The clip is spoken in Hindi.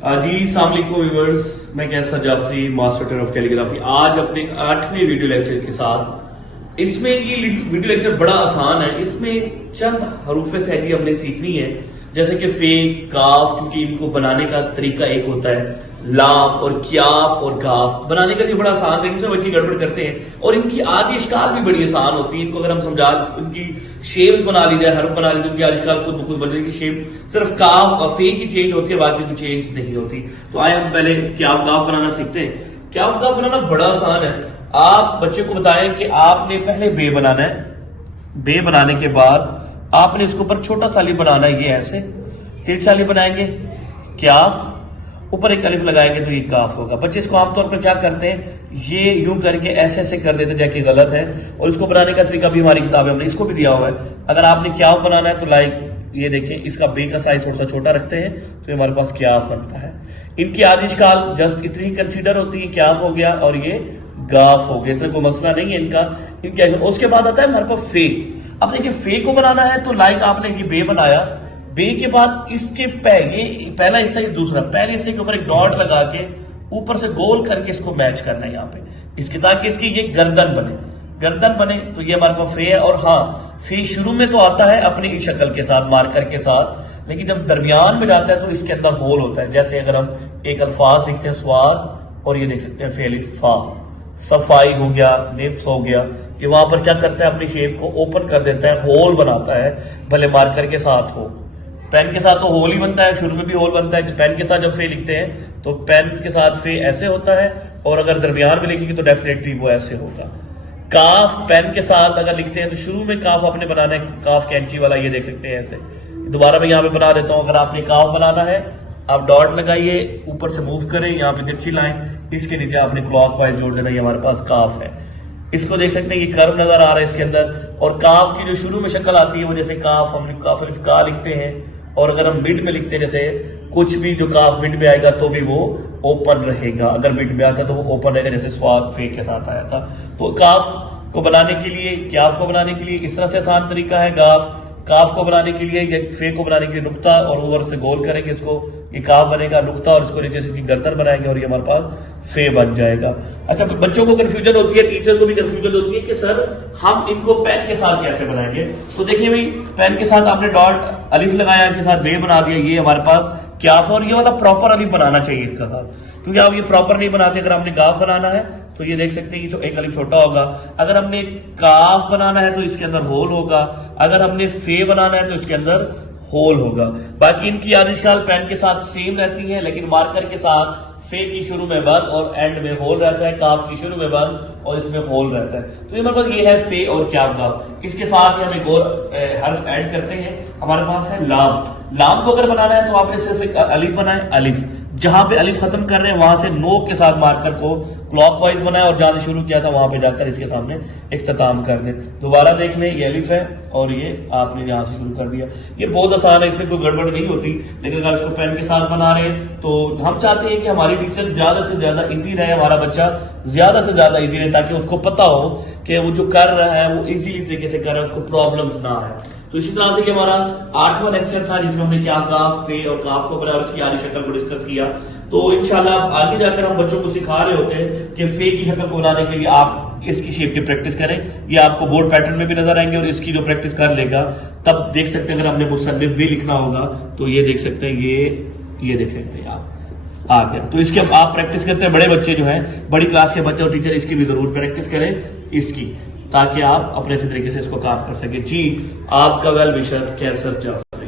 जी अस्सलाम वालेकुम व्यूअर्स, मैं Kaiser Jafri, master trainer of calligraphy. आज अपने 8वें वीडियो लेक्चर के साथ, इसमें ये वीडियो लेक्चर बड़ा आसान है। इसमें चंद हरूफ तहरी हमने सीखनी है, जैसे कि फे, काफ, क्योंकि इनको बनाने का तरीका एक होता है, लाम और क्याफ और गाफ बनाने का भी बड़ा आसान है। इसमें बच्चे गड़बड़ करते हैं और इनकी आदि इश्काल भी बड़ी आसान होती है। इनको अगर हम समझा, इनकी शेप्स बना ली जाए, हरफ बना ली जाए, उनकी आदिष्काल खुद ब खुद बनने की शेप सिर्फ काफ और फे की चेंज होती है, बाकी की चेंज नहीं होती। तो आए हम पहले क्याफ गाफ बनाना सीखते हैं। क्याफ गाफ बनाना बड़ा आसान है। आप बच्चे को बताएं कि आपने पहले बे बनाना है। बे बनाने के बाद आपने इसके ऊपर छोटा सा अलिफ बनाना है, ये ऐसे तिरछा अलिफ बनाएंगे, क्याफ, ऊपर एक अलिफ लगाएंगे तो ये काफ होगा। बच्चे इसको आमतौर पर क्या करते हैं, ये यूं करके ऐसे ऐसे कर देते हैं, जैसे गलत है। और इसको बनाने का तरीका भी हमारी किताब में हमने इसको भी दिया हुआ है। अगर आपने क्याफ बनाना है तो लाइक ये देखिए, इसका बे का साइज थोड़ा सा छोटा रखते हैं तो हमारे पास क्याफ बनता है। इनकी आदिष्काल जस्ट इतनी ही कंसीडर होती है, क्याफ हो गया और ये गाफ हो गया, इतना कोई मसला नहीं है इनका। उसके बाद आता है हमारे पास फे। अब देखिए, फे को बनाना है तो लाइक आपने ये बे बनाया, बे के बाद इसके ये पहला हिस्सा, ये दूसरा, पहले हिस्से के ऊपर एक डॉट लगा के ऊपर से गोल करके इसको मैच करना है यहाँ पे, इसके ताकि इसकी ये गर्दन बने। गर्दन बने तो ये हमारे पास फे है। और हाँ, फे शुरू में तो आता है अपनी इस शक्ल के साथ, मार्कर के साथ, लेकिन जब दरमियान में जाता है तो इसके अंदर होल होता है। जैसे अगर हम एक अल्फाज लिखते हैं, स्वाद, और ये देख सकते हैं फेलिफा, सफाई हो गया, निफ्स हो गया, ये वहां पर क्या करता है, अपनी शेप को ओपन कर देता है, होल बनाता है, भले मार्कर के साथ हो। पेन के साथ तो होल ही बनता है, शुरू में भी होल बनता है। पेन के साथ जब फे लिखते हैं तो पेन के साथ फे ऐसे होता है, और अगर दरमियान में लिखेंगे तो डेफिनेटली वो ऐसे होगा। काफ पेन के साथ अगर लिखते हैं तो शुरू में काफ आपने बनाना है, काफ कैंची वाला, ये देख सकते हैं ऐसे। दोबारा मैं यहाँ पे बना देता हूँ। अगर आपने काफ बनाना है, आप डॉट लगाइए, ऊपर से मूव करें, यहाँ पे तिरछी लाइन, इसके नीचे आपने क्लॉकवाइज जोड़ देना, ये हमारे पास काफ है। इसको देख सकते हैं, ये कर्व नजर आ रहा है इसके अंदर। और काफ की जो शुरू में शक्ल आती है वो जैसे काफ, हम काफ अलिफ का लिखते हैं, और अगर हम मिड में लिखते हैं, जैसे कुछ भी जो काफ मिड में आएगा तो भी वो ओपन रहेगा, अगर मिड में आता तो वो ओपन रहेगा, जैसे स्वाद फे के साथ आया था। तो काफ को बनाने के लिए, क्याफ को बनाने के लिए इस तरह से आसान तरीका है। गाफ, काफ को बनाने के लिए, फे को बनाने के लिए नुक्ता, और ऊपर से गोल करेंगे इसको, ये काफ बनेगा, नुक्ता, और इसको नीचे से इसकी गर्दन बनाएंगे और ये हमारे पास फे बन जाएगा। अच्छा, बच्चों को कंफ्यूजन होती है, टीचर को भी कंफ्यूजन होती है कि सर हम इनको पेन के साथ कैसे बनाएंगे। तो देखिए भाई, पेन के साथ आपने डॉट अलिफ लगाया, इसके साथ बे बना दिया, ये हमारे पास क्याफ, और ये वाला प्रॉपर अलिफ बनाना चाहिए इसका साथ, क्योंकि आप ये प्रॉपर नहीं बनाते। अगर हमने गाफ बनाना है तो ये देख सकते हैं, ये तो एक अलिफ छोटा होगा। अगर हमने काफ बनाना है तो इसके अंदर होल होगा। अगर हमने फे बनाना है तो इसके अंदर होल होगा। बाकी इनकी आदिष्काल पेन के साथ सेम रहती है, लेकिन मार्कर के साथ फे की शुरू में बंद और एंड में होल रहता है, काफ की शुरू में बंद और इसमें होल रहता है। तो ये हमारे पास ये है फे और क्याफ गाफ। इसके साथ ही हम एक और हर्फ ऐड करते हैं, हमारे पास है लाम। लाम को अगर बनाना है तो आपने सिर्फ एक अलिफ बनाए, अलिफ, जहां पे अलिफ खत्म कर रहे हैं वहां से नोक के साथ मार्कर को क्लॉकवाइज बनाया, और जहां से शुरू किया था वहां पे जाकर इसके सामने इख्तिताम कर दें। दोबारा देख लें, ये अलिफ है और ये आपने यहां से शुरू कर दिया। ये बहुत आसान है, इसमें कोई गड़बड़ नहीं होती। लेकिन अगर इसको पेन के साथ बना रहे हैं तो हम चाहते हैं कि हमारी टीचर ज्यादा से ज्यादा इजी रहे, हमारा बच्चा ज्यादा से ज्यादा इजी रहे, ताकि उसको पता हो कि वो जो कर रहा है वो इजीली तरीके से कर रहा है, उसको प्रॉब्लम्स ना आए। तो इसी तरह से हमारा 8वां लेक्चर था, जिसमें हमने क्या गाफ, फे और काफ को बनाया और उसकी आधी शक्ल को डिस्कस किया। तो इंशाल्लाह आगे जाकर हम बच्चों को सिखा रहे होते हैं कि फे की शक्ल को बनाने के लिए आप इसकी शेप की प्रैक्टिस करें। ये आपको बोर्ड पैटर्न में भी नजर आएंगे, और इसकी जो प्रैक्टिस कर लेगा तब देख सकते हैं, अगर हमने मुसन्निफ भी लिखना होगा तो ये देख सकते हैं, ये देख सकते हैं आप आ गया। तो इसके आप प्रैक्टिस करते हैं, बड़े बच्चे जो हैं, बड़ी क्लास के बच्चे और टीचर इसकी भी जरूर प्रैक्टिस करें इसकी, ताकि आप अपने अच्छे तरीके से इसको काम कर सके। जी, आपका वेल विशर कैसर जाफरी।